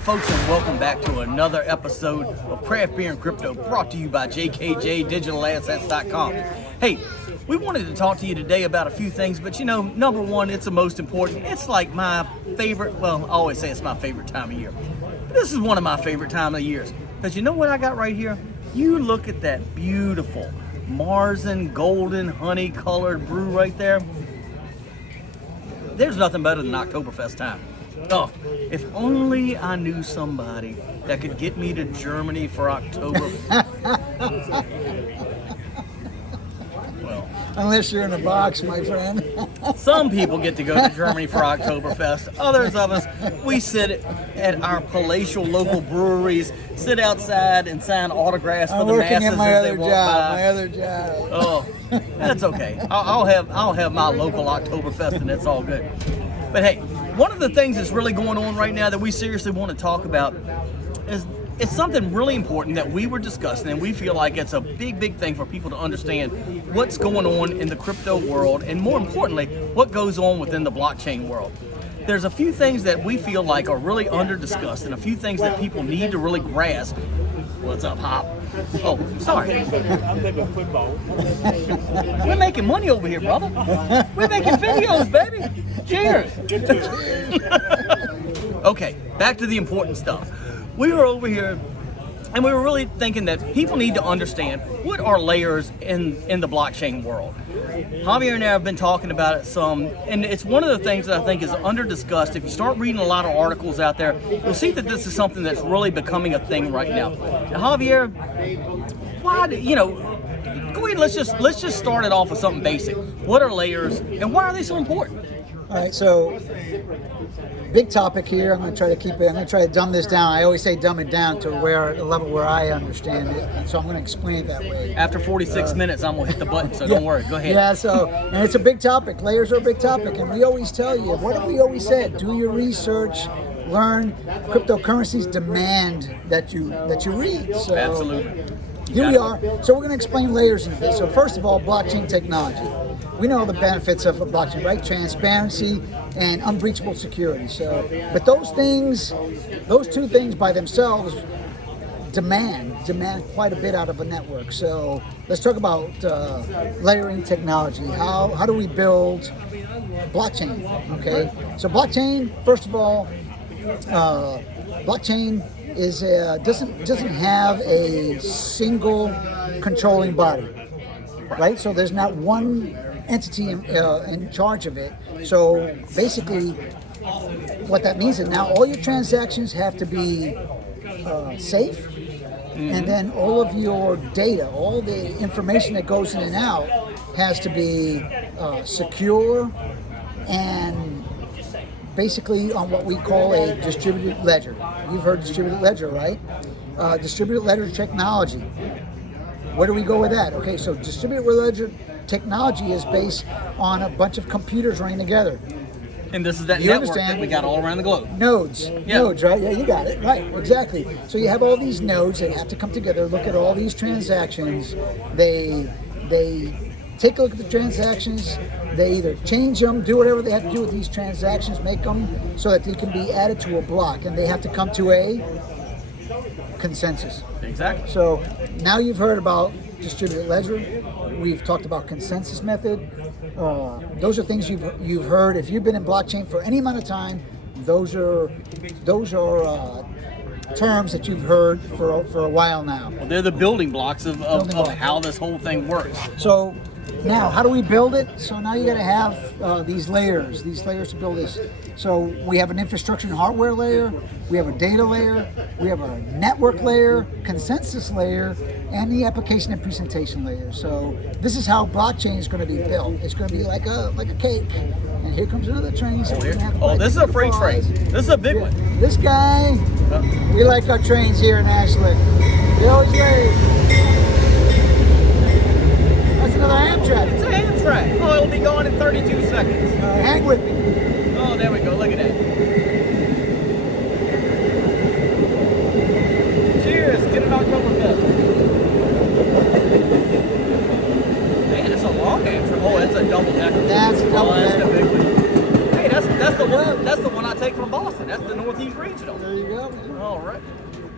folks, and welcome back to another episode of Craft Beer and Crypto, brought to you by jkjdigitalassets.com. Hey, we wanted to talk to you today about a few things, but you know, number one, it's the most important. It's like my favorite, well, I always say it's my favorite time of year. But this is one of my favorite time of years, because you know what I got right here? You look at that beautiful Marzen golden honey colored brew right there. There's nothing better than Oktoberfest time. Oh, if only I knew somebody that could get me to Germany for October. Well, unless you're in a box, my friend. Some people get to go to Germany for Oktoberfest. Others of us, we sit at our palatial local breweries, sit outside and sign autographs for the masses as they walk by. My other job. Oh, that's okay. I'll have my local Oktoberfest, and it's all good. But hey, one of the things that's really going on right now that we seriously want to talk about is it's something really important that we were discussing, and we feel like it's a big thing for people to understand what's going on in the crypto world, and more importantly, what goes on within the blockchain world. There's a few things that we feel like are really under-discussed, and a few things that people need to really grasp. What's up, Hop? Oh, sorry. I'm thinking football. We're making money over here, brother. We're making videos, baby. Cheers. Okay, back to the important stuff. We were over here, and we were really thinking that people need to understand what are layers in the blockchain world. Javier and I have been talking about it some, and it's one of the things that I think is under-discussed. If you start reading a lot of articles out there, you'll see that this is something that's really becoming a thing right now. Now, Javier, why do, go ahead, let's just start it off with something basic. What are layers, and why are they so important? All right, so big topic here. I'm going to try to dumb this down. I always say dumb it down to a level where I understand it, and so I'm going to explain it that way. After 46 minutes, I'm going to hit the button, so don't worry. Go ahead. Yeah, and it's a big topic. Layers are a big topic, and we always tell you, what have we always said? Do your research, learn. Cryptocurrencies demand that you read. So Absolutely. Here we are. So we're going to explain layers in this. So first of all, blockchain technology. We know the benefits of a blockchain, right? Transparency and unbreachable security. So, but those two things by themselves demand quite a bit out of a network. So let's talk about layering technology. How do we build blockchain? Okay. So blockchain, first of all, blockchain is doesn't have a single controlling body, right? So there's not one entity in charge of it. So basically, what that means is now all your transactions have to be safe, and then all of your data, all the information that goes in and out, has to be secure and basically on what we call a distributed ledger. You've heard distributed ledger, right? Distributed ledger technology. Where do we go with that? Okay, so distributed ledger technology is based on a bunch of computers running together. And this is that You network understand? that we got all around the globe. Nodes, right? Yeah, you got it, right? Exactly. So you have all these nodes that have to come together, look at all these transactions. They take a look at the transactions. They either change them, do whatever they have to do with these transactions, make them so that they can be added to a block, and they have to come to a consensus. Exactly. So now you've heard about distributed ledger. We've talked about consensus method. Those are things you've heard. If you've been in blockchain for any amount of time, those are terms that you've heard for a while now. Well, they're the building blocks of how this whole thing works. So now, how do we build it? So now you got to have these layers to build this. So we have an infrastructure and hardware layer, we have a data layer, we have a network layer, consensus layer, and the application and presentation layer. So this is how blockchain is going to be built. It's going to be like a cake. And here comes another train. So This is a freight train. This is a big one. This guy, we like our trains here in Ashland. They always late. That's another Amtrak. It's an Amtrak. Oh, it'll be gone in 32 seconds. Hang with me. Oh, there we go. Look at that. Cheers. Get an Oktoberfest. Man, it's a long Amtrak. Oh, it's a double decker. That's a double That's decker. the big one. Hey, that's That's the one I take from Boston. That's the Northeast Regional. There you go. All right.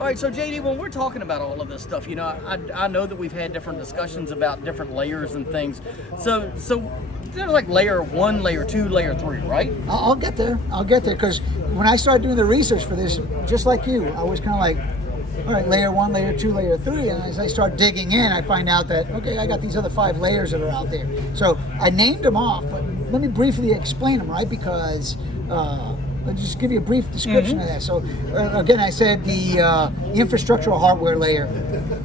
All right, so JD, when we're talking about all of this stuff, you know, I know that we've had different discussions about different layers and things. So there's like layer 1, layer 2, layer 3, right? I'll get there. Because when I started doing the research for this, just like you, I was kind of like, all right, layer 1, layer 2, layer 3. And as I start digging in, I find out that, okay, I got these other 5 layers that are out there. So I named them off, but let me briefly explain them, right? Because I'll just give you a brief description of that. So again, I said the infrastructural hardware layer,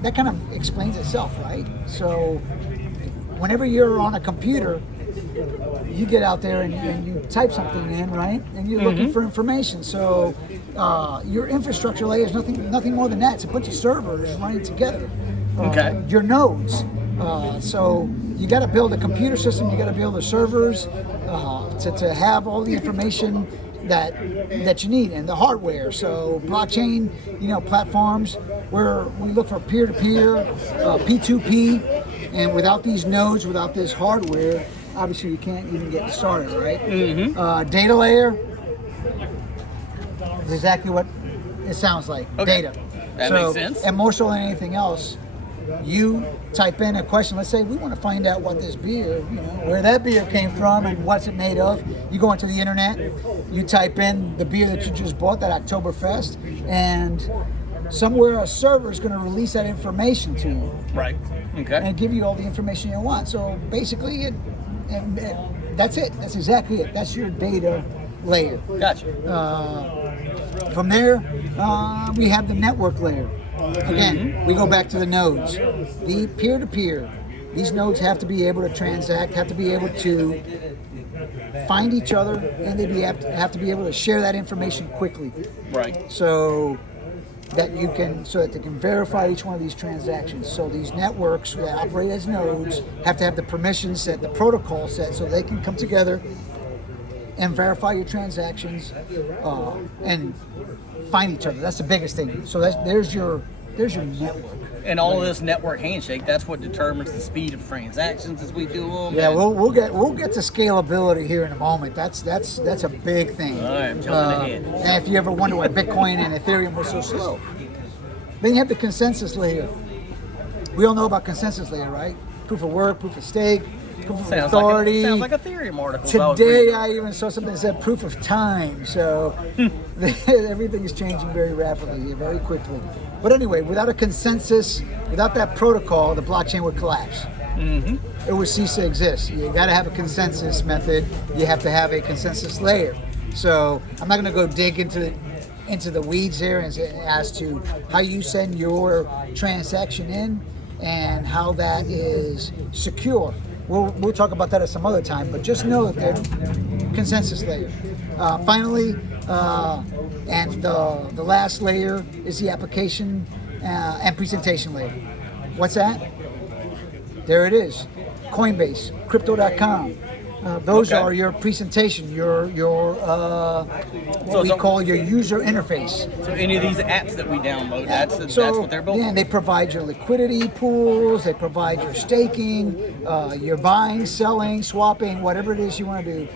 that kind of explains itself, right? So whenever you're on a computer, you get out there and you type something in, right? And you're looking for information. So your infrastructure layer is nothing more than that. It's a bunch of servers running together. Your nodes. So you got to build a computer system. You got to build the servers to have all the information that you need, and the hardware. So blockchain, platforms where we look for peer-to-peer, P2P, and without these nodes, without this hardware, obviously you can't even get started, right? Data layer is exactly what it sounds like. Data. That makes sense. And more so than anything else, you type in a question. Let's say we want to find out what this beer, where that beer came from and what's it made of. You go into the internet, you type in the beer that you just bought, that Oktoberfest, and somewhere a server is going to release that information to you. Right. Okay. And give you all the information you want. So basically, that's it. That's exactly it. That's your data layer. Gotcha. From there, we have the network layer. Again, we go back to the nodes. The peer-to-peer, these nodes have to be able to transact, have to be able to find each other, and they have to be able to share that information quickly. Right. So that they can verify each one of these transactions. So these networks that operate as nodes have to have the permissions set, the protocol set, so they can come together and verify your transactions and find each other. That's the biggest thing. So there's your network. And all of this network handshake, that's what determines the speed of transactions as we do them. Yeah, we'll get to scalability here in a moment. That's a big thing. All right, I'm jumping ahead. And if you ever wonder why Bitcoin and Ethereum were so slow, then you have the consensus layer. We all know about consensus layer, right? Proof of work, proof of stake, proof of authority. Sounds like a Ethereum article. Today I even saw something that said proof of time. So everything is changing very rapidly, very quickly. But anyway, without a consensus, without that protocol, the blockchain would collapse. It would cease to exist. You got to have a consensus method. You have to have a consensus layer. So I'm not going to go dig into the weeds here as to how you send your transaction in and how that is secure. We'll talk about that at some other time, but just know that they're consensus layer. Finally, and the last layer is the application and presentation layer. What's that? There it is. Coinbase, Crypto.com. Those are your presentation, your what we call your user interface. So any of these apps that we download, that's what they're built. Yeah, and they provide your liquidity pools, they provide your staking, your buying, selling, swapping, whatever it is you want to do.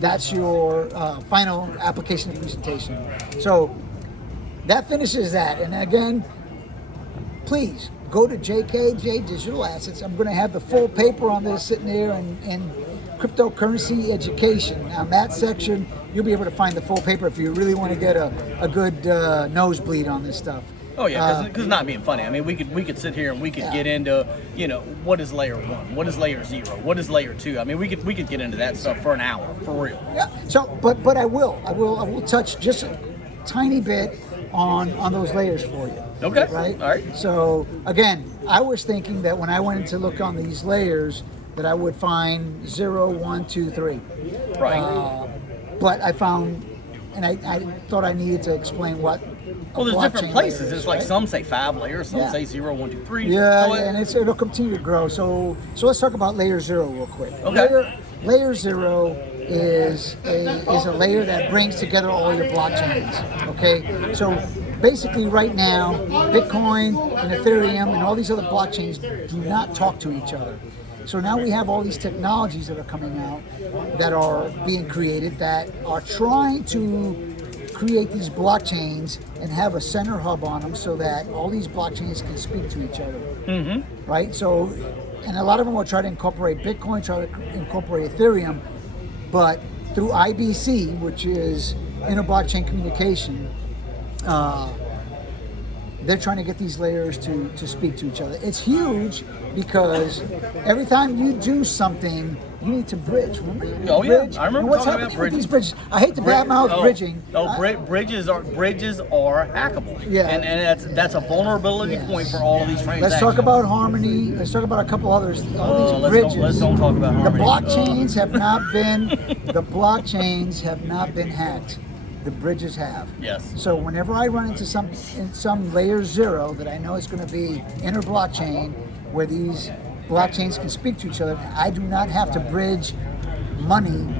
That's your final application and presentation. So that finishes that. And again, please go to JKJ Digital Assets. I'm going to have the full paper on this sitting there and cryptocurrency education. On that section, you'll be able to find the full paper if you really want to get a good nosebleed on this stuff. Oh yeah, because not being funny. I mean, we could sit here and we could get into, what is layer 1, what is layer 0, what is layer 2. I mean, we could get into that stuff for an hour, for real. Yeah. So, but I will touch just a tiny bit on those layers for you. Okay. Right. All right. So again, I was thinking that when I went to look on these layers, that I would find 0, 1, 2, 3. Right. But I found, and I thought I needed to explain what. Well, there's different places. It's like some say 5 layers, some say 0, 1, 2, 3. Yeah, and it'll continue to grow. So let's talk about layer 0 real quick. Okay. Layer 0 is a layer that brings together all your blockchains. Okay. So basically, right now, Bitcoin and Ethereum and all these other blockchains do not talk to each other. So now we have all these technologies that are coming out, that are being created, that are trying to create these blockchains and have a center hub on them so that all these blockchains can speak to each other. Right? So, and a lot of them will try to incorporate Bitcoin, try to incorporate Ethereum, but through IBC, which is inter-blockchain communication, they're trying to get these layers to speak to each other. It's huge because every time you do something, you need to bridge. Remember? Oh Bridge? yeah, I remember And what's talking happening about with these bridges. bridges? I hate to badmouth bridging. Bridges are hackable. Yeah. and that's a vulnerability Yes. point for all of these transactions. Let's talk about Harmony. Let's talk about a couple others. All these bridges. Let's don't talk about The Harmony. blockchains have not been. The blockchains have not been hacked. The bridges have. Yes. So whenever I run into some layer 0 that I know is going to be inter blockchain, where these blockchains can speak to each other, I do not have to bridge money,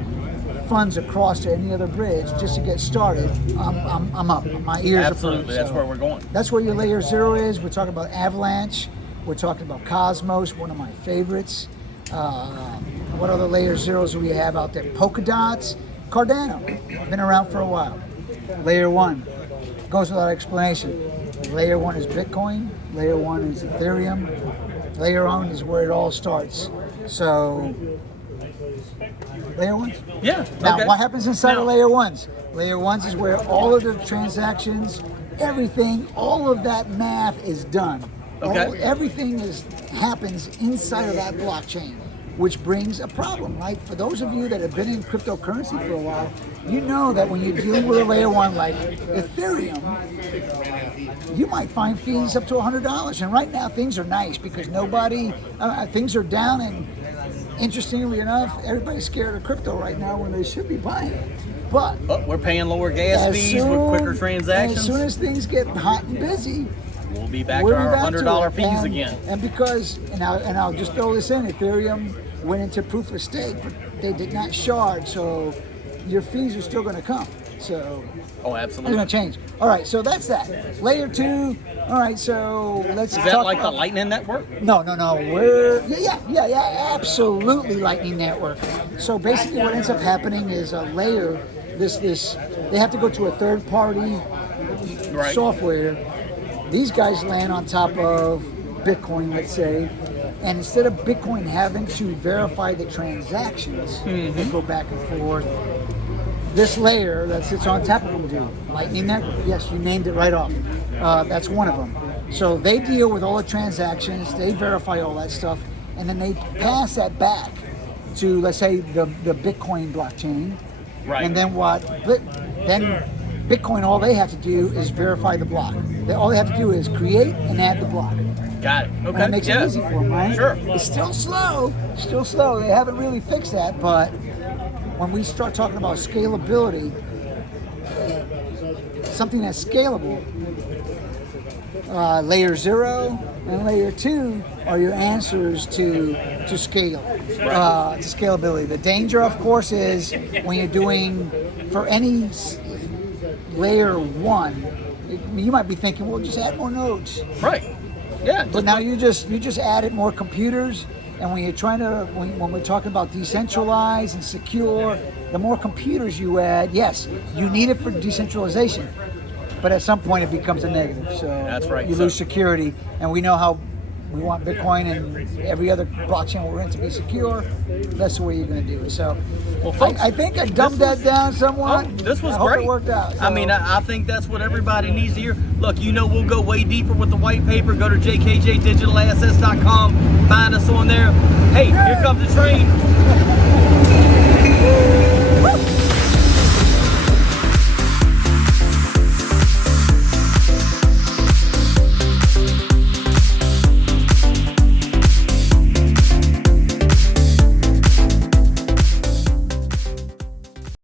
funds across to any other bridge just to get started. I'm up. My ears Absolutely, are perked. that's So where we're going. that's where your layer 0 is. We're talking about Avalanche. We're talking about Cosmos, one of my favorites. What other layer 0s do we have out there? Polkadots, Cardano, been around for a while. Layer 1 goes without explanation. Layer 1 is Bitcoin. Layer 1 is Ethereum. Layer 1 is where it all starts. So, layer 1s. Yeah. Now, okay. what happens inside Now- of layer 1s? Layer 1s is where all of the transactions, everything, all of that math is done. Okay. Everything happens inside of that blockchain, which brings a problem, right? For those of you that have been in cryptocurrency for a while, you know that when you're dealing with a layer 1 like Ethereum, you might find fees up to $100. And right now things are nice because things are down, and interestingly enough, everybody's scared of crypto right now when they should be buying it. But We're paying lower gas fees with quicker transactions. as soon as things get hot and busy, We'll be back we'll to be our back $100 to it. fees And- again. And because, and I'll just throw this in, Ethereum went into proof of stake, but they did not shard, so your fees are still going to come. So Oh, they're absolutely. going to change. All right, so that's that. Layer 2. All right, so let's Is talk that like about, the Lightning Network? No. We're yeah, absolutely Lightning Network. So basically, what ends up happening is a layer. This they have to go to a third party Right. software. These guys land on top of Bitcoin, let's say, and instead of Bitcoin having to verify the transactions, they go back and forth. This layer that sits on top of them do. Lightning Network, yes, you named it right off. That's one of them. So they deal with all the transactions, they verify all that stuff, and then they pass that back to, let's say, the Bitcoin blockchain. Right. And then then Bitcoin, all they have to do is verify the block. All they have to do is create and add the block. Got it. Okay. And that makes it easy for them, right? Sure. It's still slow. They haven't really fixed that, but when we start talking about scalability, something that's scalable, layer 0 and layer 2 are your answers to scale, to scalability. The danger, of course, is when you're doing for any layer 1, you might be thinking, well, just add more nodes. Right. Yeah. But now you just added more computers, and when you're trying to when we're talking about decentralized and secure, the more computers you add, yes, you need it for decentralization, but at some point it becomes a negative. So That's right. you lose security, and we know how we want Bitcoin and every other blockchain we're in to be secure. That's the way you're going to do it. So, Well, folks, I think I dumbed that down somewhat. This was I hope great. it worked out. I mean, I think that's what everybody needs to hear. Look, we'll go way deeper with the white paper. Go to jkjdigitalassets.com. Find us on there. Hey, here comes the train.